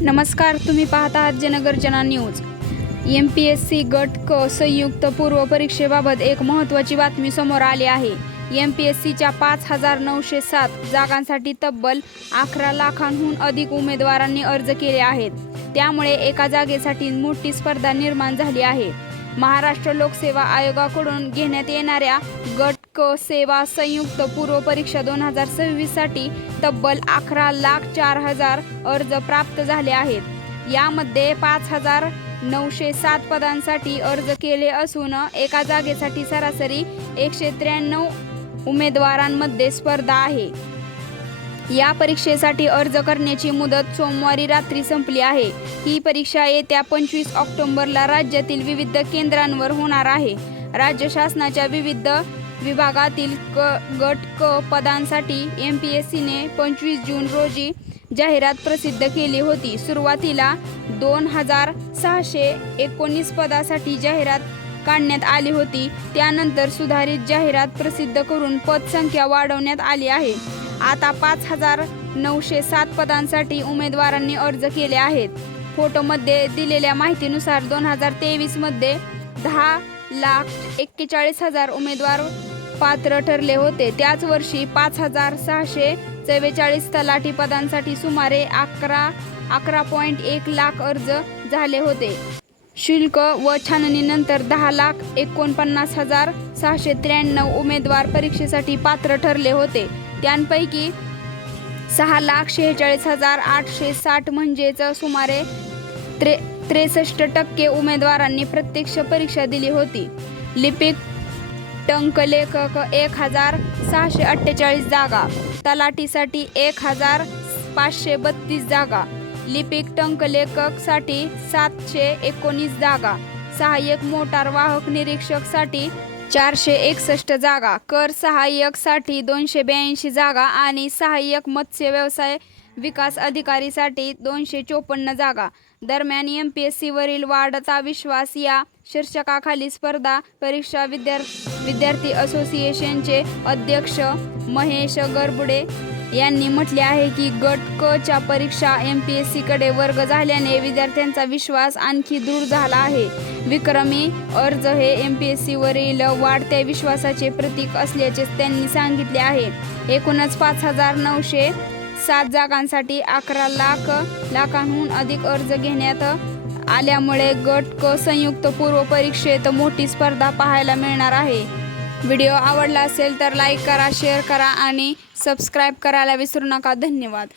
नमस्कार, तुम्ही पाहत आहात जनगर्जना न्यूज। MPSC गट क संयुक्त पूर्व परीक्षेबाबत एक महत्त्वाची बातमी समोर आली आहे। MPSCच्या 5,907 जागांसाठी तब्बल 11 लाखांहून अधिक उमेदवारांनी अर्ज केले आहेत। त्यामुळे एका जागेसाठी मोठी स्पर्धा निर्माण झाली आहे। महाराष्ट्र लोकसेवा आयोगाकडून घेण्यात येणाऱ्या गट क सेवा संयुक्त पूर्व परीक्षा 2026 साठी तब्बल 11,04,000 अर्ज प्राप्त झाले आहेत। यामध्ये 5,907 पदांसाठी अर्ज केले असून एका जागेसाठी सरासरी 193 उमेदवारांमध्ये स्पर्धा आहे। या परीक्षेसाठी अर्ज करण्याची मुदत सोमवारी रात्री संपली आहे। ही परीक्षा येत्या 25 ऑक्टोबरला राज्यातील विविध केंद्रांवर होणार आहे। राज्य शासनाच्या विविध विभागातील गट क पदांसाठी MPSCने 25 जून रोजी जाहिरात प्रसिद्ध केली होती। सुरुवातीला 2,619 पदासाठी जाहिरात काढण्यात आली होती। त्यानंतर सुधारित जाहिरात प्रसिद्ध करून पदसंख्या वाढवण्यात आली आहे। आता 5,907 पदांसाठी उमेदवारांनी अर्ज केले आहेत। फोटोमध्ये दिलेल्या माहितीनुसार 2023 मध्ये 10,41,000 उमेदवार पात्र ठरले होते। त्याच वर्षी 5,644 तलाठी पदांसाठी सुमारे 11.1 लाख अर्ज झाले होते। शुल्क व छाननीनंतर 10,49,693 उमेदवार परीक्षेसाठी पात्र ठरले होते। त्यांपैकी 6,46,860 म्हणजेच सुमारे 63% उमेदवारांनी प्रत्यक्ष परीक्षा दिली होती। लिपिक टंकलेखक 1,648 जागा, तलाठीसाठी 1,532 जागा, लिपिक टंकलेखकसाठी 719 जागा, सहाय्यक मोटार वाहक निरीक्षकसाठी 461 जागा, कर सहाय्यक साठी 282 जागा आणि सहाय्यक मत्स्य व्यवसाय विकास अधिकारीसाठी 254 जागा। दरम्यान MPSC वरील वाढता विश्वास या शीर्षकाखाली स्पर्धा परीक्षा विद्यार्थी असोसिएशनचे अध्यक्ष महेश गरबुडे यांनी म्हटले आहे की गट क च्या परीक्षा MPSC कडे वर्ग झाल्याने विद्यार्थ्यांचा विश्वास आणखी दृढ झाला आहे। विक्रमी अर्ज हे MPSC वरील वाढत्या विश्वासाचे प्रतीक असल्याचे त्यांनी सांगितले आहे। एकूणच 5,907 जागांसाठी 11 लाखांहून अधिक अर्ज घेण्यात आल्यामुळे गट क संयुक्त पूर्व परीक्षेत मोठी स्पर्धा पाहायला मिळणार आहे। व्हिडिओ आवडला असेल तर लाईक करा, शेअर करा आणि सबस्क्राईब करायला विसरू नका। धन्यवाद।